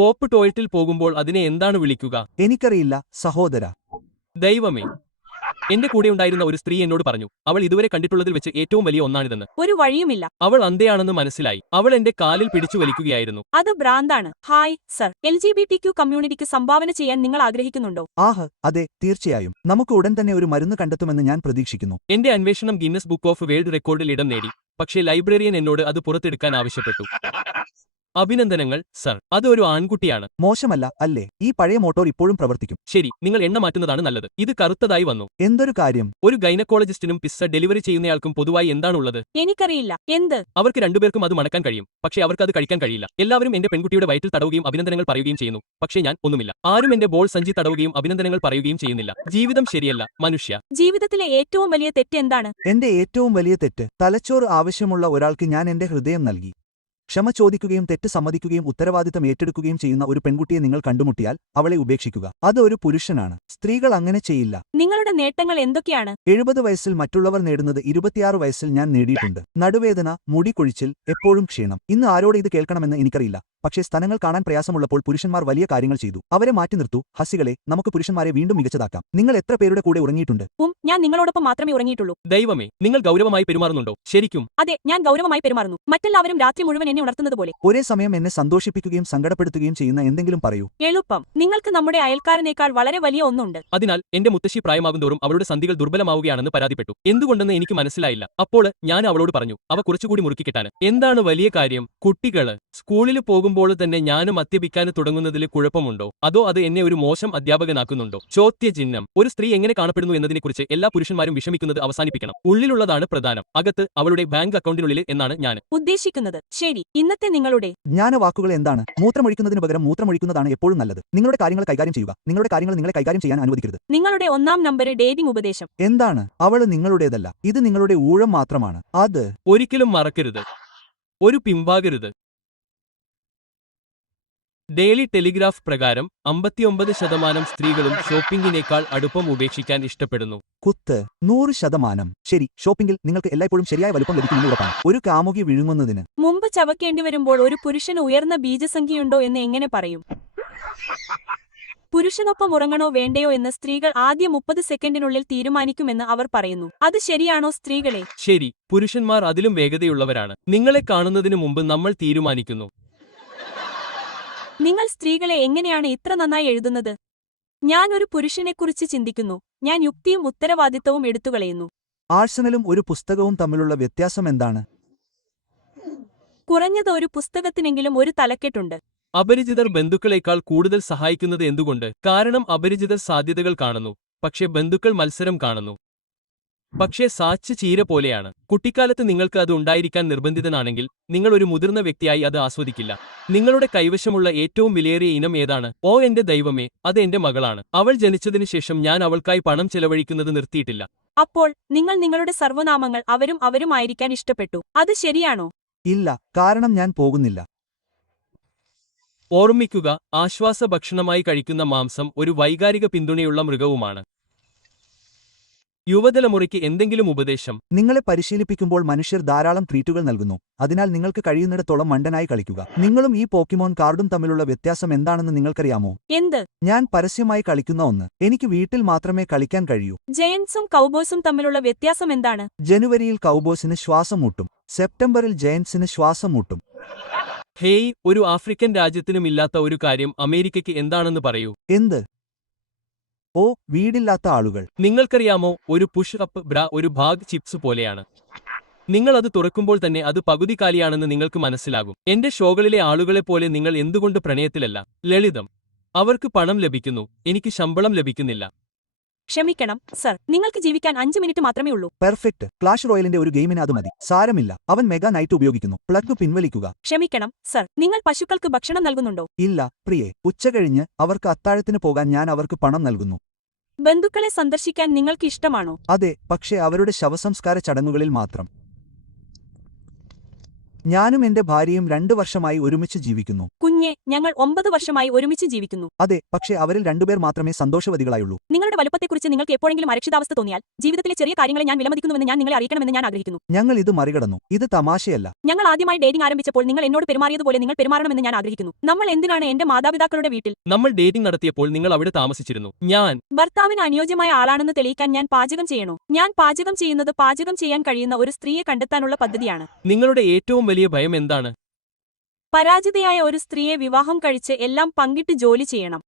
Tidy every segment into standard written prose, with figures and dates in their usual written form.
Pop ടോയ്ലറ്റിൽ പോകുമ്പോൾ അതിനെ എന്താണ് വിളിക്കുക? എനിക്കറിയില്ല സഹോദര. ദൈവമേ! എന്റെ കൂടെയുണ്ടായിരുന്ന ഒരു സ്ത്രീ എന്നോട് പറഞ്ഞു, അവൾ ഇതുവരെ കണ്ടിട്ടുള്ളതിൽ വെച്ച് ഏറ്റവും വലിയ ഒന്നാണിതെന്ന്. ഒരു വഴിയുമില്ല. അവൾ അന്ധയാണെന്ന് മനസ്സിലായി. അവൾ എന്റെ കാലിൽ പിടിച്ചു വലിക്കുകയായിരുന്നു. അത് ഭ്രാന്താണ്. ഹായ് സർ, LGBTQ കമ്മ്യൂണിറ്റിക്ക് സംഭാവന ചെയ്യാൻ നിങ്ങൾ ആഗ്രഹിക്കുന്നുണ്ടോ? ആഹ് അതെ, തീർച്ചയായും. നമുക്ക് ഉടൻ തന്നെ ഒരു മരുന്ന് കണ്ടെത്തുമെന്ന് ഞാൻ പ്രതീക്ഷിക്കുന്നു. എന്റെ അന്വേഷണം ഗിന്നസ് ബുക്ക് ഓഫ് വേൾഡ് റെക്കോർഡിൽ ഇടം നേടി. പക്ഷേ ലൈബ്രറിയൻ എന്നോട് അത് പുറത്തെടുക്കാൻ ആവശ്യപ്പെട്ടു. അഭിനന്ദനങ്ങൾ സർ, അത് ഒരു ആൺകുട്ടിയാണ്. മോശമല്ല അല്ലേ? ഈ പഴയ മോട്ടോർ ഇപ്പോഴും പ്രവർത്തിക്കും. ശരി, നിങ്ങൾ എണ്ണ മാറ്റുന്നതാണ് നല്ലത്. ഇത് കറുത്തതായി വന്നു. എന്തൊരു കാര്യം! ഒരു ഗൈനക്കോളജിസ്റ്റിനും പിസ്സ ഡെലിവറി ചെയ്യുന്നയാൾക്കും പൊതുവായി എന്താണുള്ളത്? എനിക്കറിയില്ല. എന്ത്? അവർക്ക് രണ്ടുപേർക്കും അത് മണക്കാൻ കഴിയും, പക്ഷേ അവർക്ക് അത് കഴിക്കാൻ കഴിയില്ല. എല്ലാവരും എന്റെ പെൺകുട്ടിയുടെ വയറ്റിൽ തടവുകയും അഭിനന്ദനങ്ങൾ പറയുകയും ചെയ്യുന്നു, പക്ഷേ ഞാൻ ഒന്നുമില്ല. ആരും എന്റെ ബോൾ സഞ്ചി തടവുകയും അഭിനന്ദനങ്ങൾ പറയുകയും ചെയ്യുന്നില്ല. ജീവിതം ശരിയല്ല മനുഷ്യ. ജീവിതത്തിലെ ഏറ്റവും വലിയ തെറ്റ് എന്താണ്? എന്റെ ഏറ്റവും വലിയ തെറ്റ്, തലച്ചോറ് ആവശ്യമുള്ള ഒരാൾക്ക് ഞാൻ എന്റെ ഹൃദയം നൽകി. ക്ഷമ ചോദിക്കുകയും തെറ്റ് സമ്മതിക്കുകയും ഉത്തരവാദിത്തം ഏറ്റെടുക്കുകയും ചെയ്യുന്ന ഒരു പെൺകുട്ടിയെ നിങ്ങൾ കണ്ടുമുട്ടിയാൽ അവളെ ഉപേക്ഷിക്കുക. അത് ഒരു പുരുഷനാണ്. സ്ത്രീകൾ അങ്ങനെ ചെയ്യില്ല. നിങ്ങളുടെ നേട്ടങ്ങൾ എന്തൊക്കെയാണ്? 70 വയസ്സിൽ മറ്റുള്ളവർ നേടുന്നത് 26 വയസ്സിൽ ഞാൻ നേടിയിട്ടുണ്ട്. നടുവേദന, മുടി കൊഴിച്ചിൽ, എപ്പോഴും ക്ഷീണം. ഇന്ന് ആരോട് ഇത് കേൾക്കണമെന്ന് എനിക്കറിയില്ല, പക്ഷേ സ്ഥലങ്ങൾ കാണാൻ പ്രയാസമുള്ളപ്പോൾ പുരുഷന്മാർ വലിയ കാര്യങ്ങൾ ചെയ്തു. അവരെ മാറ്റി നിർത്തൂ. ഹസികളെ, നമുക്ക് പുരുഷന്മാരെ വീണ്ടും മികച്ചതാക്കാം. നിങ്ങൾ എത്ര പേരുടെ കൂടെ ഉറങ്ങിയിട്ടുണ്ട്? ഞാൻ നിങ്ങളോടൊപ്പം മാത്രമേ ഉറങ്ങിയിട്ടുള്ളൂ. ദൈവമേ, നിങ്ങൾ ഗൗരവമായി പെരുമാറുന്നുണ്ടോ? ശരിക്കും? അതെ, ഞാൻ ഗൗരവമായി പെരുമാറുന്നു. മറ്റെല്ലാവരും രാത്രി മുഴുവൻ എന്നെ ഉണർത്തുന്നതുപോലെ. ഒരേ സമയം എന്നെ സന്തോഷിപ്പിക്കുകയും സങ്കടപ്പെടുത്തുകയും ചെയ്യുന്ന എന്തെങ്കിലും പറയൂ. എളുപ്പം. നിങ്ങൾക്ക് നമ്മുടെ അയൽക്കാരനേക്കാൾ വളരെ വലിയ ഒന്നുണ്ട്. അതിനാൽ എന്റെ മുത്തശ്ശി പ്രായമാകുന്തോറും അവളുടെ സന്ധികൾ ദുർബലമാവുകയാണെന്ന് പരാതിപ്പെട്ടു. എന്തുകൊണ്ടെന്ന് എനിക്ക് മനസ്സിലായില്ല. അപ്പോൾ ഞാൻ അവളോട് പറഞ്ഞു, അവ കുറച്ചുകൂടി മുറുക്കിക്കെട്ടാൻ. എന്താണ് വലിയ കാര്യം? കുട്ടികള് സ്കൂളിൽ പോകുമ്പോൾ തന്നെ ഞാനും മദ്യപിക്കാൻ തുടങ്ങുന്നതിൽ കുഴപ്പമുണ്ടോ? അതോ അത് എന്നെ ഒരു മോശം അധ്യാപകനാക്കുന്നുണ്ടോ? ചോദ്യചിഹ്നം. ഒരു സ്ത്രീ എങ്ങനെ കാണപ്പെടുന്നു എന്നതിനെക്കുറിച്ച് എല്ലാ പുരുഷന്മാരും വിഷമിക്കുന്നത് അവസാനിപ്പിക്കണം. ഉള്ളിലുള്ളതാണ് പ്രധാനം, അകത്ത് അവളുടെ ബാങ്ക് അക്കൗണ്ടിനുള്ളിൽ എന്നാണ് ഞാൻ ഉദ്ദേശിക്കുന്നത്. ശരി, ഇന്നത്തെ നിങ്ങളുടെ ജ്ഞാനവാക്കുകൾ എന്താണ്? മൂത്രമൊഴിക്കുന്നതിന് പകരം മൂത്രമൊഴിക്കുന്നതാണ് എപ്പോഴും നല്ലത്. നിങ്ങളുടെ കാര്യങ്ങൾ കൈകാര്യം ചെയ്യുക. നിങ്ങളുടെ കാര്യങ്ങൾ നിങ്ങളെ കൈകാര്യം ചെയ്യാൻ അനുവദിക്കരുത്. നിങ്ങളുടെ 1-ാം നമ്പർ ഡേറ്റിംഗ് ഉപദേശം എന്താണ്? അവള് നിങ്ങളുടേതല്ല. ഇത് നിങ്ങളുടെ ഊഴം മാത്രമാണ്. അത് ഒരിക്കലും മറക്കരുത്. ഒരു പിമ്പാകരുത്. ഡെയിലി ടെലിഗ്രാഫ് പ്രകാരം 59% സ്ത്രീകളും ഷോപ്പിംഗിനേക്കാൾ അടുപ്പം ഉപേക്ഷിക്കാൻ ഇഷ്ടപ്പെടുന്നു. കുത്ത് 100%. ശരി, ഷോപ്പിംഗിൽ നിങ്ങൾക്ക് എല്ലായ്പ്പോഴും ശരിയായ വലുപ്പം ലഭിക്കുമെന്ന് ഉറപ്പാണ്. ഒരു കാമുകി വിഴുങ്ങുന്നതിന് മുമ്പ് ചവക്കേണ്ടിവരുമ്പോൾ ഒരു പുരുഷന് ഉയർന്ന ബീജസംഖ്യയുണ്ടോ എന്ന് എങ്ങനെ പറയും? പുരുഷനൊപ്പം ഉറങ്ങണോ വേണ്ടയോ എന്ന് സ്ത്രീകൾ ആദ്യ 30 സെക്കൻഡിനുള്ളിൽ തീരുമാനിക്കുമെന്ന് അവർ പറയുന്നു. അത് ശരിയാണോ സ്ത്രീകളെ? ശരി, പുരുഷന്മാർ അതിലും വേഗതയുള്ളവരാണ്. നിങ്ങളെ കാണുന്നതിന് മുമ്പ് നമ്മൾ തീരുമാനിക്കുന്നു. നിങ്ങൾ സ്ത്രീകളെ എങ്ങനെയാണ് ഇത്ര നന്നായി എഴുതുന്നത്? ഞാൻ ഒരു പുരുഷനെക്കുറിച്ച് ചിന്തിക്കുന്നു. ഞാൻ യുക്തിയും ഉത്തരവാദിത്തവും എടുത്തുകളയുന്നു. ആഴ്സണലും ഒരു പുസ്തകവും തമ്മിലുള്ള വ്യത്യാസം എന്താണ്? കുറഞ്ഞത് ഒരു പുസ്തകത്തിനെങ്കിലും ഒരു തലക്കെട്ടുണ്ട്. അപരിചിതർ ബന്ധുക്കളേക്കാൾ കൂടുതൽ സഹായിക്കുന്നത് എന്തുകൊണ്ട്? കാരണം അപരിചിതർ സാധ്യതകൾ കാണുന്നു, പക്ഷേ ബന്ധുക്കൾ മത്സരം കാണുന്നു. പക്ഷേ സാച്ച് ചീര പോലെയാണ്. കുട്ടിക്കാലത്ത് നിങ്ങൾക്ക് അത് ഉണ്ടായിരിക്കാൻ നിർബന്ധിതനാണെങ്കിൽ നിങ്ങൾ ഒരു മുതിർന്ന വ്യക്തിയായി അത് ആസ്വദിക്കില്ല. നിങ്ങളുടെ കൈവശമുള്ള ഏറ്റവും വിലയേറിയ ഇനം ഏതാണ്? ഓ എന്റെ ദൈവമേ, അത് എന്റെ മകളാണ്. അവൾ ജനിച്ചതിനു ശേഷം ഞാൻ അവൾക്കായി പണം ചെലവഴിക്കുന്നത് നിർത്തിയിട്ടില്ല. അപ്പോൾ നിങ്ങൾ നിങ്ങളുടെ സർവ്വനാമങ്ങൾ അവരുമായിരിക്കാൻ ഇഷ്ടപ്പെട്ടു. അത് ശരിയാണോ? ഇല്ല, കാരണം ഞാൻ പോകുന്നില്ല. ഓർമ്മിക്കുക, ആശ്വാസ ഭക്ഷണമായി കഴിക്കുന്ന മാംസം ഒരു വൈകാരിക പിന്തുണയുള്ള മൃഗവുമാണ്. യുവതലമുറയ്ക്ക് എന്തെങ്കിലും ഉപദേശം? നിങ്ങളെ പരിശീലിപ്പിക്കുമ്പോൾ മനുഷ്യർ ധാരാളം ട്രീറ്റുകൾ നൽകുന്നു. അതിനാൽ നിങ്ങൾക്ക് കഴിയുന്നിടത്തോളം മണ്ടനായി കളിക്കുക. നിങ്ങളും ഈ പോക്കിമോൻ കാർഡും തമ്മിലുള്ള വ്യത്യാസം എന്താണെന്ന് നിങ്ങൾക്കറിയാമോ? എന്ത്? ഞാൻ പരസ്യമായി കളിക്കുന്ന ഒന്ന്. എനിക്ക് വീട്ടിൽ മാത്രമേ കളിക്കാൻ കഴിയൂ. ജയന്റ്സും കൗബോയ്സും തമ്മിലുള്ള വ്യത്യാസം എന്താണ്? ജനുവരിയിൽ കൗബോയ്സിന് ശ്വാസം മുട്ടും, സെപ്റ്റംബറിൽ ജയന്റ്സിന് ശ്വാസം മുട്ടും. ഹേയ്, ഒരു ആഫ്രിക്കൻ രാജ്യത്തിനും ഇല്ലാത്ത ഒരു കാര്യം അമേരിക്കയ്ക്ക് എന്താണെന്ന് പറയൂ. എന്ത്? ഓ, വീടില്ലാത്ത ആളുകൾ. നിങ്ങൾക്കറിയാമോ, ഒരു പുഷ് അപ്പ് ബ്ര ഒരു ബാഗ് ചിപ്സ് പോലെയാണ്. നിങ്ങൾ അത് തുറക്കുമ്പോൾ തന്നെ അത് പകുതി കാലിയാണെന്ന് നിങ്ങൾക്ക് മനസ്സിലാകും. എന്റെ ഷോകളിലെ ആളുകളെപ്പോലെ നിങ്ങൾ എന്തുകൊണ്ട് പ്രണയത്തിലല്ല? ലളിതം. അവർക്ക് പണം ലഭിക്കുന്നു, എനിക്ക് ശമ്പളം ലഭിക്കുന്നില്ല. ക്ഷമിക്കണം സർ, നിങ്ങൾക്ക് ജീവിക്കാൻ 5 മിനിറ്റ് മാത്രമേ ഉള്ളൂ. പെർഫെക്റ്റ്. ക്ലാഷ് റോയലിന്റെ ഒരു ഗെയിമിന് അത് മതി. സാരമില്ല, അവൻ മെഗാ നൈറ്റ് ഉപയോഗിക്കുന്നു. പ്ലഗ് പിൻവലിക്കുക. ക്ഷമിക്കണം സർ, നിങ്ങൾ പശുക്കൾക്ക് ഭക്ഷണം നൽകുന്നുണ്ടോ? ഇല്ല പ്രിയേ, ഉച്ചകഴിഞ്ഞ് അവർക്ക് അത്താഴത്തിന് പോകാൻ ഞാൻ അവർക്ക് പണം നൽകുന്നു. ബന്ധുക്കളെ സന്ദർശിക്കാൻ നിങ്ങൾക്ക് ഇഷ്ടമാണോ? അതെ, പക്ഷേ അവരുടെ ശവസംസ്കാര ചടങ്ങുകളിൽ മാത്രം. ഞാനും എന്റെ ഭാര്യയും 2 വർഷമായി ഒരുമിച്ച് ജീവിക്കുന്നു. കുഞ്ഞെ, ഞങ്ങൾ 9 വർഷമായി ഒരുമിച്ച് ജീവിക്കുന്നു. അതെ, പക്ഷേ അവരിൽ 2 പേർ മാത്രമേ സന്തോഷവതികളായുള്ളൂ. നിങ്ങളുടെ വലുപ്പത്തെക്കുറിച്ച് നിങ്ങൾക്ക് എപ്പോഴെങ്കിലും അരക്ഷിതാവസ്ഥ തോന്നിയാൽ ജീവിതത്തിലെ ചെറിയ കാര്യങ്ങളെ ഞാൻ വിലമതിക്കുന്നുവെന്ന് ഞാൻ നിങ്ങളെ അറിയിക്കണമെന്ന് ഞാൻ ആഗ്രഹിക്കുന്നു. ഞങ്ങൾ ഇത് മറികടന്നു. ഇത് തമാശയല്ല. ഞങ്ങൾ ആദ്യമായി ഡേറ്റിംഗ് ആരംഭിച്ചപ്പോൾ നിങ്ങൾ എന്നോട് പെരുമാറിയതുപോലെ നിങ്ങൾ പെരുമാറണമെന്ന് ഞാൻ ആഗ്രഹിക്കുന്നു. നമ്മൾ എന്തിനാണ് എന്റെ മാതാപിതാക്കളുടെ വീട്ടിൽ? നമ്മൾ ഡേറ്റിംഗ് നടത്തിയപ്പോൾ നിങ്ങൾ അവിടെ താമസിച്ചിരുന്നു. ഞാൻ ഭർത്താവിന് അനുയോജ്യമായ ആളാണെന്ന് തെളിയിക്കാൻ ഞാൻ പാചകം ചെയ്യണോ? ഞാൻ പാചകം ചെയ്യുന്നത് പാചകം ചെയ്യാൻ കഴിയുന്ന ഒരു സ്ത്രീയെ കണ്ടെത്താനുള്ള പദ്ധതിയാണ്. നിങ്ങളുടെ ഏറ്റവും വലിയ ഭയം എന്താണ്? പരാജിതയായ ഒരു സ്ത്രീയെ വിവാഹം കഴിച്ച് എല്ലാം പങ്കിട്ട് ജോലി ചെയ്യണം.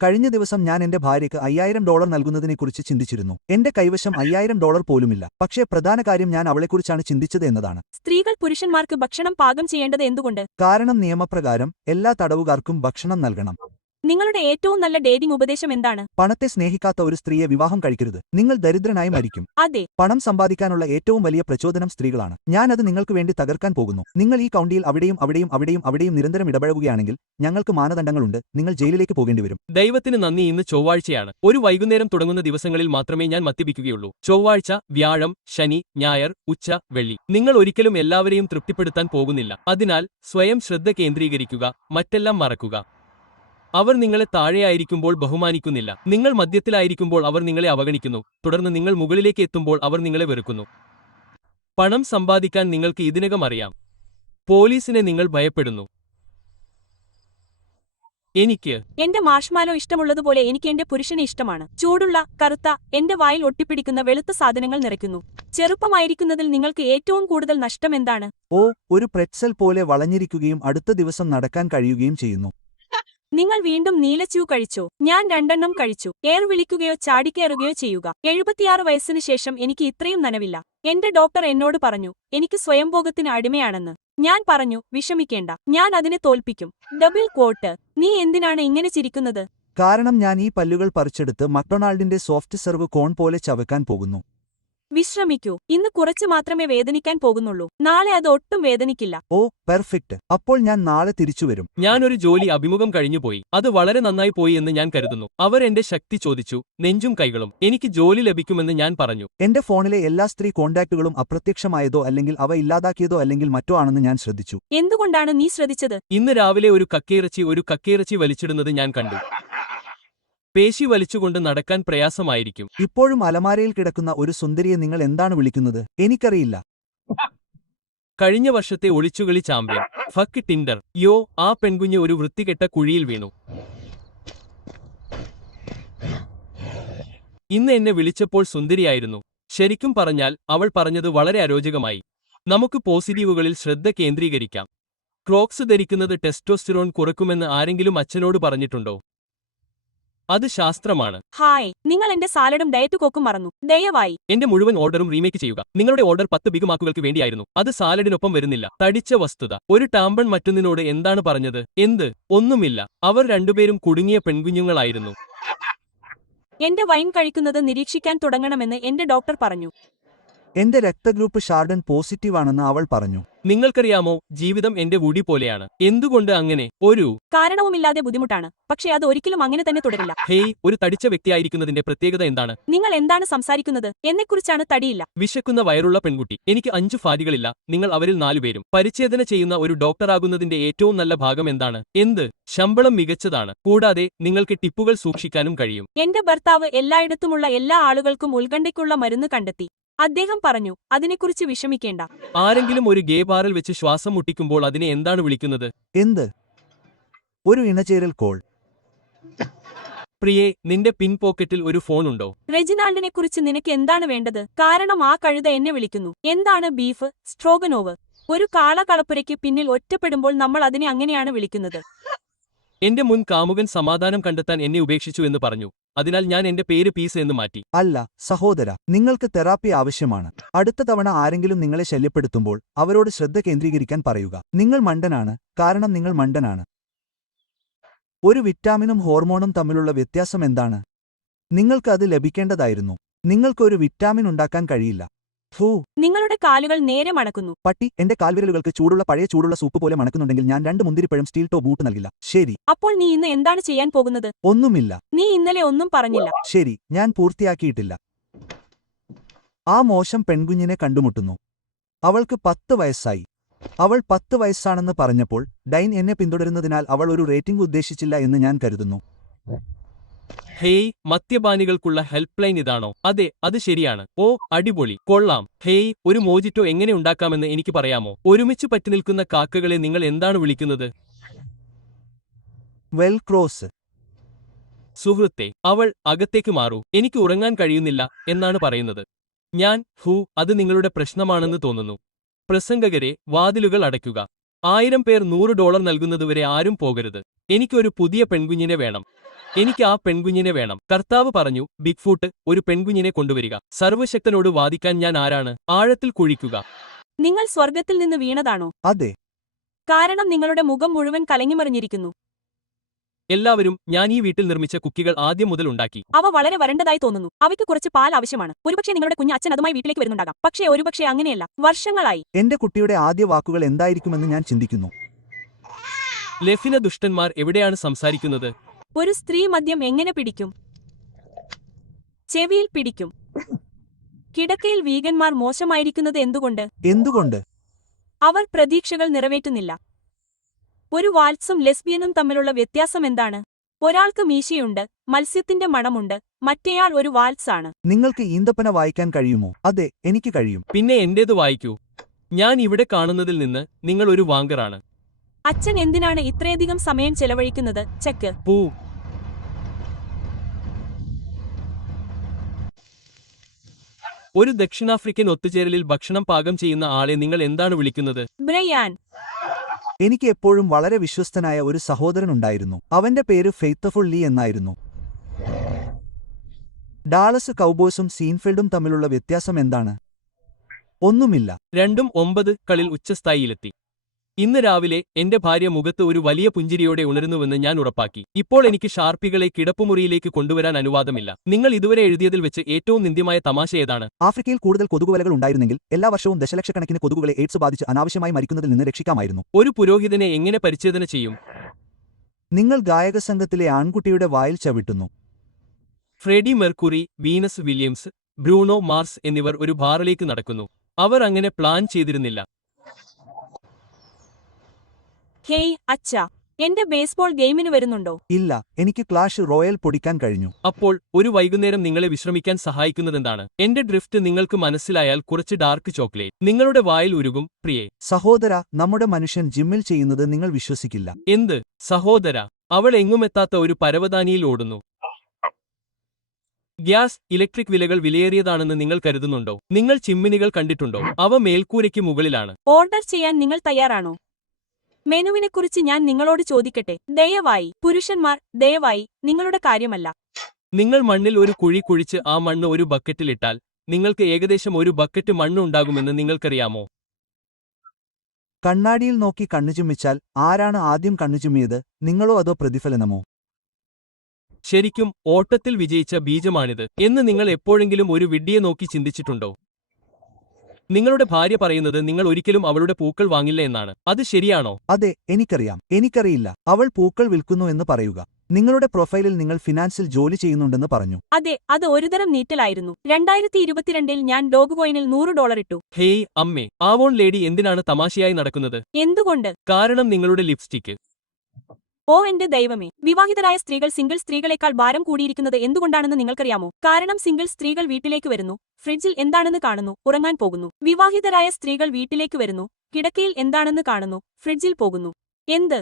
കഴിഞ്ഞ ദിവസം ഞാൻ എന്റെ ഭാര്യയ്ക്ക് $5000 നൽകുന്നതിനെക്കുറിച്ച് ചിന്തിച്ചിരുന്നു. എന്റെ കൈവശം $5000 പോലുമില്ല. പക്ഷേ പ്രധാന കാര്യം ഞാൻ അവളെക്കുറിച്ചാണ് ചിന്തിച്ചത് എന്നതാണ്. സ്ത്രീകൾ പുരുഷന്മാർക്ക് ഭക്ഷണം പാകം ചെയ്യേണ്ടത് എന്തുകൊണ്ട്? കാരണം നിയമപ്രകാരം എല്ലാ തടവുകാർക്കും ഭക്ഷണം നൽകണം. നിങ്ങളുടെ ഏറ്റവും നല്ല ഡേറ്റിംഗ് ഉപദേശം എന്താണ്? പണത്തെ സ്നേഹിക്കാത്ത ഒരു സ്ത്രീയെ വിവാഹം കഴിക്കരുത്. നിങ്ങൾ ദരിദ്രനായി മരിക്കും. അതെ, പണം സമ്പാദിക്കാനുള്ള ഏറ്റവും വലിയ പ്രചോദനം സ്ത്രീകളാണ്. ഞാൻ അത് നിങ്ങൾക്ക് വേണ്ടി തകർക്കാൻ പോകുന്നു. നിങ്ങൾ ഈ കൗണ്ടിയിൽ അവിടെയും നിരന്തരം ഇടപഴകുകയാണെങ്കിൽ ഞങ്ങൾക്ക് മാനദണ്ഡങ്ങളുണ്ട്. നിങ്ങൾ ജയിലിലേക്ക് പോകേണ്ടിവരും. ദൈവത്തിന് നന്ദി, ഇന്ന് ചൊവ്വാഴ്ചയാണ്. ഒരു വൈകുന്നേരം തുടങ്ങുന്ന ദിവസങ്ങളിൽ മാത്രമേ ഞാൻ മദ്യപിക്കുകയുള്ളൂ. ചൊവ്വാഴ്ച, വ്യാഴം, ശനി, ഞായർ, ഉച്ച, വെള്ളി. നിങ്ങൾ ഒരിക്കലും എല്ലാവരെയും തൃപ്തിപ്പെടുത്താൻ പോകുന്നില്ല. അതിനാൽ സ്വയം ശ്രദ്ധ കേന്ദ്രീകരിക്കുക, മറ്റെല്ലാം മറക്കുക. അവർ നിങ്ങളെ താഴെയായിരിക്കുമ്പോൾ ബഹുമാനിക്കുന്നില്ല. നിങ്ങൾ മധ്യത്തിലായിരിക്കുമ്പോൾ അവർ നിങ്ങളെ അവഗണിക്കുന്നു. തുടർന്ന് നിങ്ങൾ മുകളിലേക്ക് എത്തുമ്പോൾ അവർ നിങ്ങളെ വെറുക്കുന്നു. പണം സമ്പാദിക്കാൻ നിങ്ങൾക്ക് ഇതിനകം അറിയാം. പോലീസിനെ നിങ്ങൾ ഭയപ്പെടുന്നു. എനിക്ക് എന്റെ മാഷ്മാലോ ഇഷ്ടമുള്ളതുപോലെ എനിക്ക് എന്റെ പുരുഷനെ ഇഷ്ടമാണ്. ചൂടുള്ള, കറുത്ത, എന്റെ വായിൽ ഒട്ടിപ്പിടിക്കുന്ന വെളുത്ത സാധനങ്ങൾ നിറയ്ക്കുന്നു. ചെറുപ്പമായിരിക്കുന്നതിൽ നിങ്ങൾക്ക് ഏറ്റവും കൂടുതൽ നഷ്ടം എന്താണ്? ഒരു പ്രെറ്റ്സൽ പോലെ വളഞ്ഞിരിക്കുകയും അടുത്ത ദിവസം നടക്കാൻ കഴിയുകയും ചെയ്യുന്നു. നിങ്ങൾ വീണ്ടും നീലച്യൂ കഴിച്ചോ? ഞാൻ 2 കഴിച്ചു. എയർ വിളിക്കുകയോ ചാടിക്കയറുകയോ ചെയ്യുക. 76 വയസ്സിന് ശേഷം എനിക്ക് ഇത്രയും നനവില്ല. എന്റെ ഡോക്ടർ എന്നോട് പറഞ്ഞു എനിക്ക് സ്വയംഭോഗത്തിന് അടിമയാണെന്ന്. ഞാൻ പറഞ്ഞു വിഷമിക്കേണ്ട, ഞാൻ അതിനെ തോൽപ്പിക്കും. Double quote. നീ എന്തിനാണ് ഇങ്ങനെ ചിരിക്കുന്നത്? കാരണം ഞാൻ ഈ പല്ലുകൾ പറിച്ചെടുത്ത് മക്ഡൊണാൾഡിന്റെ സോഫ്റ്റ് സെർവ് കോൺ പോലെ ചവയ്ക്കാൻ പോകുന്നു. വിശ്രമിക്കൂ. ഇന്ന് കുറച്ച് മാത്രമേ വേദനിക്കാൻ പോകുന്നുള്ളൂ. നാളെ അത് ഒട്ടും വേദനിക്കില്ല. പെർഫെക്റ്റ്. അപ്പോൾ ഞാൻ നാളെ തിരിച്ചുവരും. ഞാനൊരു ജോലി അഭിമുഖം കഴിഞ്ഞുപോയി. അത് വളരെ നന്നായി പോയി എന്ന് ഞാൻ കരുതുന്നു. അവർ എന്റെ ശക്തി ചോദിച്ചു, നെഞ്ചും കൈകളും. എനിക്ക് ജോലി ലഭിക്കുമെന്ന് ഞാൻ പറഞ്ഞു. എന്റെ ഫോണിലെ എല്ലാ സ്ത്രീ കോൺടാക്റ്റുകളും അപ്രത്യക്ഷമായതോ അല്ലെങ്കിൽ അവ ഇല്ലാതാക്കിയതോ അല്ലെങ്കിൽ മറ്റോ ആണെന്ന് ഞാൻ ശ്രദ്ധിച്ചു. എന്തുകൊണ്ടാണ് നീ ശ്രദ്ധിച്ചത്? ഇന്ന് രാവിലെ ഒരു കക്കയിറച്ചി വലിച്ചിടുന്നത് ഞാൻ കണ്ടു. പേശി വലിച്ചുകൊണ്ട് നടക്കാൻ പ്രയാസമായിരിക്കും. ഇപ്പോഴും അലമാരയിൽ കിടക്കുന്ന ഒരു സുന്ദരിയെ നിങ്ങൾ എന്താണ് വിളിക്കുന്നത്? എനിക്കറിയില്ല. കഴിഞ്ഞ വർഷത്തെ ഒളിച്ചുകളി ചാമ്പ്യൻ. Fuck Tinder. ആ പെൺകുഞ്ഞ് ഒരു വൃത്തികെട്ട കുഴിയിൽ വീണു. ഇന്ന് എന്നെ വിളിച്ചപ്പോൾ സുന്ദരിയായിരുന്നു. ശരിക്കും പറഞ്ഞാൽ അവൾ പറഞ്ഞത് വളരെ അരോചകമായി. നമുക്ക് പോസിറ്റീവുകളിൽ ശ്രദ്ധ കേന്ദ്രീകരിക്കാം. ക്രോക്സ് ധരിക്കുന്നത് ടെസ്റ്റോസ്റ്റിറോൺ കുറക്കുമെന്ന് ആരെങ്കിലും അച്ഛനോട് പറഞ്ഞിട്ടുണ്ടോ? അത് ശാസ്ത്രമാണ്. ഹായ്, നിങ്ങൾ എന്റെ സാലഡും ഡയറ്റ് കോക്കും മറന്നു. ദയവായി എന്റെ മുഴുവൻ ഓർഡറും റീമേക്ക് ചെയ്യുക. നിങ്ങളുടെ ഓർഡർ 10 ബിഗ് മാക്കുകൾക്ക് വേണ്ടിയായിരുന്നു. അത് സാലഡിനൊപ്പം വരുന്നില്ല. തടിച്ച വസ്തുത. ഒരു ടാമ്പൺ മറ്റൊന്നിനോട് എന്താണ് പറഞ്ഞത്? ഒന്നുമില്ല. അവർ രണ്ടുപേരും കുടുങ്ങിയ പെൺകുഞ്ഞുങ്ങളായിരുന്നു. എന്റെ വൈൻ കഴിക്കുന്നത് നിരീക്ഷിക്കാൻ തുടങ്ങണമെന്ന് എന്റെ ഡോക്ടർ പറഞ്ഞു. എന്റെ രക്തഗ്രൂപ്പ് ഷാർഡൻ പോസിറ്റീവാണെന്ന് അവൾ പറഞ്ഞു. നിങ്ങൾക്കറിയാമോ, ജീവിതം എന്റെ വുഡി പോലെയാണ്. എന്തുകൊണ്ട് അങ്ങനെ? ഒരു കാരണവുമില്ലാതെ ബുദ്ധിമുട്ടാണ്. പക്ഷേ അത് ഒരിക്കലും അങ്ങനെ തന്നെ തുടരില്ല. ഒരു തടിച്ച വ്യക്തിയായിരിക്കുന്നതിന്റെ പ്രത്യേകത എന്താണ്? നിങ്ങൾ എന്താണ് സംസാരിക്കുന്നത്? എന്നെക്കുറിച്ചാണ് തടിയില്ല. വിശക്കുന്ന വയറുള്ള പെൺകുട്ടി. എനിക്ക് 5 ഭാര്യകളില്ല. നിങ്ങൾ അവരിൽ 4 പേരും. പരിച്ഛേദന ചെയ്യുന്ന ഒരു ഡോക്ടറാകുന്നതിന്റെ ഏറ്റവും നല്ല ഭാഗം എന്താണ്? ശമ്പളം മികച്ചതാണ്. കൂടാതെ നിങ്ങൾക്ക് ടിപ്പുകൾ സൂക്ഷിക്കാനും കഴിയും. എന്റെ ഭർത്താവ് എല്ലായിടത്തുമുള്ള എല്ലാ ആളുകൾക്കും ഉത്കണ്ഠയ്ക്കുള്ള മരുന്ന് കണ്ടെത്തി. അദ്ദേഹം പറഞ്ഞു അതിനെക്കുറിച്ച് വിഷമിക്കേണ്ട. ആരെങ്കിലും ഒരു ഗേ ബാറിൽ വെച്ച് ശ്വാസം മുട്ടിക്കുമ്പോൾ അതിനെ എന്താണ് വിളിക്കുന്നത്? ഒരു ഇണചേരൽ കോൾ. പ്രിയേ, നിന്റെ പിൻ പോക്കറ്റിൽ ഒരു ഫോൺ ഉണ്ടോ? റെജിനാൾഡിനെക്കുറിച്ച് നിനക്ക് എന്താണ് വേണ്ടത്? കാരണം ആ കഴുത എന്നെ വിളിക്കുന്നു. എന്താണ് ബീഫ് സ്ട്രോഗനോവ്? ഒരു കാളകളപ്പുരയ്ക്ക് പിന്നിൽ ഒറ്റപ്പെടുമ്പോൾ നമ്മൾ അതിനെ അങ്ങനെയാണ് വിളിക്കുന്നത്. എന്റെ മുൻ കാമുകൻ സമാധാനം കണ്ടെത്താൻ എന്നെ ഉപേക്ഷിച്ചു എന്ന് പറഞ്ഞു. അതിനാൽ ഞാൻ എന്റെ പേര് പീസ് എന്ന് മാറ്റി. അല്ല സഹോദര, നിങ്ങൾക്ക് തെറാപ്പി ആവശ്യമാണ്. അടുത്ത തവണ ആരെങ്കിലും നിങ്ങളെ ശല്യപ്പെടുത്തുമ്പോൾ അവരോട് ശ്രദ്ധ കേന്ദ്രീകരിക്കാൻ പറയുക. നിങ്ങൾ മണ്ടനാണ്, കാരണം നിങ്ങൾ മണ്ടനാണ്. ഒരു വിറ്റാമിനും ഹോർമോണും തമ്മിലുള്ള വ്യത്യാസം എന്താണ്? നിങ്ങൾക്ക് അത് ലഭിക്കേണ്ടതായിരുന്നു. നിങ്ങൾക്കൊരു വിറ്റാമിൻ ഉണ്ടാക്കാൻ കഴിയില്ല. നിങ്ങളുടെ കാലുകൾ നേരെ മണക്കുന്നു. പട്ടി, എന്റെ കാൽവിരലുകൾക്ക് പഴയ ചൂടുള്ള സൂപ്പ് പോലെ മണക്കുന്നുണ്ടെങ്കിൽ ഞാൻ 2 മുന്തിരിപ്പഴം സ്റ്റീൽ ടോ ബൂട്ട് നൽകില്ല. ശരി. അപ്പോൾ നീ ഇന്ന് എന്താണ് ചെയ്യാൻ പോകുന്നത്? ഒന്നുമില്ല. നീ ഇന്നലെ ഒന്നും പറഞ്ഞില്ല. ശരി, ഞാൻ പൂർത്തിയാക്കിയിട്ടില്ല. ആ മോശം പെൺകുഞ്ഞിനെ കണ്ടുമുട്ടുന്നു. അവൾക്ക് 10 വയസ്സായി. അവൾ 10 വയസ്സാണെന്ന് പറഞ്ഞപ്പോൾ ഡൈൻ എന്നെ പിന്തുടരുന്നതിനാൽ അവൾ ഒരു റേറ്റിംഗ് ഉദ്ദേശിച്ചില്ല എന്ന് ഞാൻ കരുതുന്നു. ഹേയ്, മദ്യപാനികൾക്കുള്ള ഹെൽപ്പ് ലൈൻ ഇതാണോ? അതെ, അത് ശരിയാണ്. ഓ, അടിപൊളി, കൊള്ളാം. ഹേയ്, ഒരു മോജിറ്റോ എങ്ങനെ ഉണ്ടാക്കാമെന്ന് എനിക്ക് പറയാമോ? ഒരുമിച്ച് പറ്റിനിൽക്കുന്ന കാക്കകളെ നിങ്ങൾ എന്താണ് വിളിക്കുന്നത്? Well cross. സുഹൃത്തെ, അവൾ അകത്തേക്ക് മാറൂ, എനിക്ക് ഉറങ്ങാൻ കഴിയുന്നില്ല എന്നാണ് പറയുന്നത്. അത് നിങ്ങളുടെ പ്രശ്നമാണെന്ന് തോന്നുന്നു. പ്രസംഗകരെ, വാതിലുകൾ അടയ്ക്കുക. 1000 പേർ $100 നൽകുന്നതുവരെ ആരും പോകരുത്. എനിക്ക് ഒരു പുതിയ പെൺകുഞ്ഞിനെ വേണം. എനിക്ക് ആ പെൺകുഞ്ഞിനെ വേണം. കർത്താവ് പറഞ്ഞു, ബിഗ്ഫൂട്ട്, ഒരു പെൺകുഞ്ഞിനെ കൊണ്ടുവരിക. സർവശക്തനോട് വാദിക്കാൻ ഞാൻ ആരാണ്? ആഴത്തിൽ കുഴിക്കുക. നിങ്ങൾ സ്വർഗത്തിൽ നിന്ന് വീണതാണോ? അതെ. കാരണം നിങ്ങളുടെ മുഖം മുഴുവൻ കലങ്ങിമറിഞ്ഞിരിക്കുന്നു. എല്ലാവരും, ഞാൻ ഈ വീട്ടിൽ നിർമ്മിച്ച കുക്കികൾ ആദ്യം മുതൽ ഉണ്ടാക്കി. അവ വളരെ വരണ്ടതായി തോന്നുന്നു. അവയ്ക്ക് കുറച്ച് പാൽ ആവശ്യമാണ്. ഒരുപക്ഷെ നിങ്ങളുടെ കുഞ്ഞ് അച്ഛൻ അതുമായി വീട്ടിലേക്ക് വരുന്നുണ്ടാകാം. പക്ഷേ ഒരുപക്ഷെ അങ്ങനെയല്ല. വർഷങ്ങളായി. എന്റെ കുട്ടിയുടെ ആദ്യ വാക്കുകൾ എന്തായിരിക്കുമെന്ന് ഞാൻ ചിന്തിക്കുന്നു. ലെഫിന, ദുഷ്ടന്മാർ എവിടെയാണ് സംസാരിക്കുന്നത്? ഒരു സ്ത്രീ മദ്യം എങ്ങനെ പിടിക്കും? ചെവിയിൽ പിടിക്കും. കിടക്കയിൽ വീഗന്മാർ മോശമായിരിക്കുന്നത് എന്തുകൊണ്ട്? അവർ പ്രതീക്ഷകൾ നിറവേറ്റുന്നില്ല. ഒരു വാൽസും ലെസ്ബിയനും തമ്മിലുള്ള വ്യത്യാസം എന്താണ്? ഒരാൾക്ക് മീശയുണ്ട്, മത്സ്യത്തിന്റെ മണമുണ്ട്, മറ്റേയാൾ ഒരു വാൽസാണ്. നിങ്ങൾക്ക് ഈന്തപ്പന വായിക്കാൻ കഴിയുമോ? അതെ, എനിക്ക് കഴിയും. പിന്നെ എന്റേത് വായിക്കൂ. ഞാൻ ഇവിടെ കാണുന്നതിൽ നിന്ന് നിങ്ങൾ ഒരു വാങ്കറാണ്. അച്ഛൻ എന്തിനാണ് ഇത്രയധികം സമയം ചെലവഴിക്കുന്നത്? ചെക്ക്. പൂ. ഒരു ദക്ഷിണാഫ്രിക്കൻ ഒത്തുചേരലിൽ ഭക്ഷണം പാകം ചെയ്യുന്ന ആളെ നിങ്ങൾ എന്താണ് വിളിക്കുന്നത്? ബ്രയാൻ. എനിക്ക് എപ്പോഴും വളരെ വിശ്വസ്തനായ ഒരു സഹോദരനുണ്ടായിരുന്നു. അവന്റെ പേര് ഫെയ്ത്തഫുൾ ലീ എന്നായിരുന്നു. ഡാളസ് കൗബോയ്സും സീൻഫീൽഡും തമ്മിലുള്ള വ്യത്യാസം എന്താണ്? ഒന്നുമില്ല. രണ്ടും 9 കളിൽ ഉച്ചസ്ഥായിയിലെത്തി. ഇന്ന് രാവിലെ എന്റെ ഭാര്യ മുഖത്ത് ഒരു വലിയ പുഞ്ചിരിയോടെ ഉണരുന്നുവെന്ന് ഞാൻ ഉറപ്പാക്കി. ഇപ്പോൾ എനിക്ക് ഷാർപ്പികളെ കിടപ്പുമുറിയിലേക്ക് കൊണ്ടുവരാൻ അനുവാദമില്ല. നിങ്ങൾ ഇതുവരെ എഴുതിയതിൽ വെച്ച് ഏറ്റവും നിന്ദ്യമായ തമാശ ഏതാണ്? ആഫ്രിക്കയിൽ കൂടുതൽ കൊതുകുവലകൾ ഉണ്ടായിരുന്നെങ്കിൽ എല്ലാ വർഷവും ദശലക്ഷക്കണക്കിന് കൊതുകുകളെ എയ്ഡ്സ് ബാധിച്ച് അനാവശ്യമായി മരിക്കുന്നതിൽ നിന്ന് രക്ഷിക്കാമായിരുന്നു. ഒരു പുരോഹിതനെ എങ്ങനെ പരിച്ഛേദന ചെയ്യും? നിങ്ങൾ ഗായകസംഘത്തിലെ ആൺകുട്ടിയുടെ വായിൽ ചവിട്ടുന്നു. Freddie Mercury, Venus Williams, Bruno Mars എന്നിവർ ഒരു ബാറിലേക്ക് നടക്കുന്നു. അവർ അങ്ങനെ പ്ലാൻ ചെയ്തിരുന്നില്ല. ഹേയ് അച്ഛാ, എന്റെ ബേസ്ബോൾ ഗെയിമിന് വരുന്നുണ്ടോ? ഇല്ല, എനിക്ക് ക്ലാഷ് റോയൽ പൊടിക്കാൻ കഴിഞ്ഞു. അപ്പോൾ ഒരു വൈകുന്നേരം നിങ്ങളെ വിശ്രമിക്കാൻ സഹായിക്കുന്നതെന്താണ്? എന്റെ ഡ്രിഫ്റ്റ് നിങ്ങൾക്ക് മനസ്സിലായാൽ കുറച്ച് ഡാർക്ക് ചോക്ലേറ്റ് നിങ്ങളുടെ വായിൽ ഉരുകും. പ്രിയേ സഹോദര, നമ്മുടെ മനുഷ്യൻ ജിമ്മിൽ ചെയ്യുന്നത് നിങ്ങൾ വിശ്വസിക്കില്ല. എന്ത് സഹോദര? അവൾ എങ്ങുമെത്താത്ത ഒരു പരവതാനിയിൽ ഓടുന്നു. ഗ്യാസ്, ഇലക്ട്രിക് വിലകൾ വിലയേറിയതാണെന്ന് നിങ്ങൾ കരുതുന്നുണ്ടോ? നിങ്ങൾ ചിമ്മിനികൾ കണ്ടിട്ടുണ്ടോ? അവ മേൽക്കൂരയ്ക്ക് മുകളിലാണ്. ഓർഡർ ചെയ്യാൻ നിങ്ങൾ തയ്യാറാണോ? മെനുവിനെക്കുറിച്ച് ഞാൻ നിങ്ങളോട് ചോദിക്കട്ടെ? ദയവായി പുരുഷന്മാർ, ദയവായി നിങ്ങളുടെ കാര്യമല്ല. നിങ്ങൾ മണ്ണിൽ ഒരു കുഴി കുഴിച്ച് ആ മണ്ണ് ഒരു ബക്കറ്റിലിട്ടാൽ നിങ്ങൾക്ക് ഏകദേശം ഒരു ബക്കറ്റ് മണ്ണ് ഉണ്ടാകുമെന്ന് നിങ്ങൾക്കറിയാമോ? കണ്ണാടിയിൽ നോക്കി കണ്ണുചുമ്മിച്ചാൽ ആരാണ് ആദ്യം കണ്ണുചുമ്മിയത്, നിങ്ങളോ അതോ പ്രതിഫലനമോ? ശരിക്കും ഓട്ടത്തിൽ വിജയിച്ച ബീജമാണിത് എന്ന് നിങ്ങൾ എപ്പോഴെങ്കിലും ഒരു വിഡ്ഢിയെ നോക്കി ചിന്തിച്ചിട്ടുണ്ടോ? നിങ്ങളുടെ ഭാര്യ പറയുന്നത് നിങ്ങൾ ഒരിക്കലും അവളുടെ പൂക്കൾ വാങ്ങില്ല എന്നാണ്. അത് ശരിയാണോ? അതെ, എനിക്കറിയില്ല. അവൾ പൂക്കൾ വിൽക്കുന്നു എന്ന് പറയുക. നിങ്ങളുടെ പ്രൊഫൈലിൽ നിങ്ങൾ ഫിനാൻസിൽ ജോലി ചെയ്യുന്നുണ്ടെന്ന് പറഞ്ഞു. അതെ, അത് ഒരുതരം നീറ്റലായിരുന്നു. 2022 ഞാൻ ഡോഗ്കോയിനിൽ $100 ഇട്ടു. ഹേയ് അമ്മേ, ആവോൺ ലേഡി എന്തിനാണ് തമാശയായി നടക്കുന്നത്? എന്തുകൊണ്ട്? കാരണം നിങ്ങളുടെ ലിപ്സ്റ്റിക്ക്. ഓ എന്റെ ദൈവമേ, വിവാഹിതരായ സ്ത്രീകൾ സിംഗിൾ സ്ത്രീകളെക്കാൾ ഭാരം കൂടിയിരിക്കുന്നത് എന്തുകൊണ്ടാണെന്ന് നിങ്ങൾക്കറിയാമോ? കാരണം സിംഗിൾ സ്ത്രീകൾ വീട്ടിലേക്ക് വരുന്നു, ഫ്രിഡ്ജിൽ എന്താണെന്ന് കാണുന്നു, ഉറങ്ങാൻ പോകുന്നു. വിവാഹിതരായ സ്ത്രീകൾ വീട്ടിലേക്ക് വരുന്നു, കിടക്കയിൽ എന്താണെന്ന് കാണുന്നു, ഫ്രിഡ്ജിൽ പോകുന്നു. എന്ത്?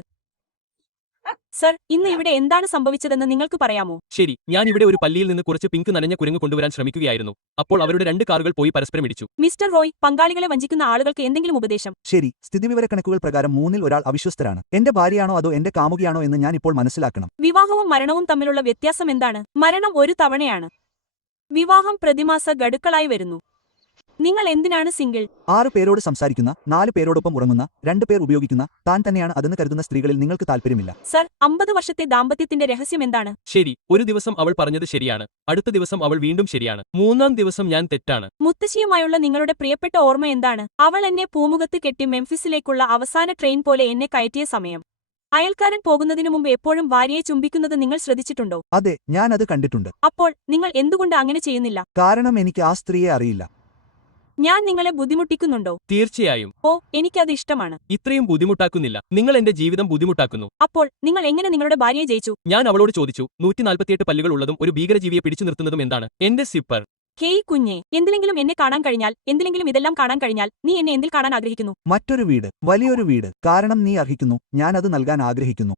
സർ, ഇന്ന് ഇവിടെ എന്താണ് സംഭവിച്ചതെന്ന് നിങ്ങൾക്ക് പറയാമോ? ശരി, ഞാൻ ഇവിടെ ഒരു പല്ലിയിൽ നിന്ന് കുറച്ച് പിങ്ക് നനഞ്ഞ കുരങ്ങ് കൊണ്ടുവരാൻ ശ്രമിക്കുകയായിരുന്നു. അപ്പോൾ അവരുടെ 2 കാറുകൾ പോയി പരസ്പരം ഇടിച്ചു. മിസ്റ്റർ റോയ്, പങ്കാളികളെ വഞ്ചിക്കുന്ന ആളുകൾക്ക് എന്തെങ്കിലും ഉപദേശം? ശരി, സ്ഥിതിവിവരക്കണക്കുകൾ പ്രകാരം 3-ൽ ഒരാൾ അവിശ്വസ്തരാണ്. എന്റെ ഭാര്യയാണോ അതോ എന്റെ കാമുകിയാണോ എന്ന് ഞാൻ ഇപ്പോൾ മനസ്സിലാക്കണം. വിവാഹവും മരണവും തമ്മിലുള്ള വ്യത്യാസം എന്താണ്? മരണം ഒരു തവണയാണ്. വിവാഹം പ്രതിമാസ ഗഡുക്കളായി വരുന്നു. നിങ്ങൾ എന്തിനാണ് സിംഗിൾ? 6 പേരോട് സംസാരിക്കുന്ന, 4 പേരോടൊപ്പം ഉറങ്ങുന്ന, 2 പേർ ഉപയോഗിക്കുന്ന, താൻ തന്നെയാണ് അതെന്ന് കരുതുന്ന സ്ത്രീകളിൽ നിങ്ങൾക്ക് താൽപ്പര്യമില്ല. സർ, 50 വർഷത്തെ ദാമ്പത്യത്തിന്റെ രഹസ്യം എന്താണ്? ശരി, ഒരു ദിവസം അവൾ പറഞ്ഞത് ശരിയാണ്, അടുത്ത ദിവസം അവൾ വീണ്ടും ശരിയാണ്, 3-ാം ദിവസം ഞാൻ തെറ്റാണ്. മുത്തശ്ശിയുമായുള്ള നിങ്ങളുടെ പ്രിയപ്പെട്ട ഓർമ്മ എന്താണ്? അവൾ എന്നെ പൂമുഖത്ത് കെട്ടി മെംഫിസിലേക്കുള്ള അവസാന ട്രെയിൻ പോലെ എന്നെ കയറ്റിയ സമയം. അയൽക്കാരൻ പോകുന്നതിനു മുമ്പ് എപ്പോഴും ഭാര്യയെ ചുംബിക്കുന്നത് നിങ്ങൾ ശ്രദ്ധിച്ചിട്ടുണ്ടോ? അതെ, ഞാൻ അത് കണ്ടിട്ടുണ്ട്. അപ്പോൾ നിങ്ങൾ എന്തുകൊണ്ട് അങ്ങനെ ചെയ്യുന്നില്ല? കാരണം എനിക്ക് ആ സ്ത്രീയെ അറിയില്ല. ഞാൻ നിങ്ങളെ ബുദ്ധിമുട്ടിക്കുന്നുണ്ടോ? തീർച്ചയായും. ഓ, എനിക്കത് ഇഷ്ടമാണ്. ഇത്രയും ബുദ്ധിമുട്ടാക്കുന്നില്ല. നിങ്ങൾ എന്റെ ജീവിതം ബുദ്ധിമുട്ടാക്കുന്നു. അപ്പോൾ നിങ്ങൾ എങ്ങനെ നിങ്ങളുടെ ഭാര്യയെ ജയിച്ചു? ഞാൻ അവളോട് ചോദിച്ചു 148 പല്ലുകൾ ഉള്ളതും ഒരു ഭീകരജീവിയെ പിടിച്ചു നിർത്തുന്നതും എന്താണ്? എന്റെ സിപ്പർ. ഹേയ് കുഞ്ഞേ, എന്തിലെങ്കിലും എന്നെ കാണാൻ കഴിഞ്ഞാൽ, എന്തിലെങ്കിലും ഇതെല്ലാം കാണാൻ കഴിഞ്ഞാൽ, നീ എന്നെ എന്തിൽ കാണാൻ ആഗ്രഹിക്കുന്നു? മറ്റൊരു വീട്, വലിയൊരു വീട്. കാരണം നീ അർഹിക്കുന്നു, ഞാൻ അത് നൽകാൻ ആഗ്രഹിക്കുന്നു.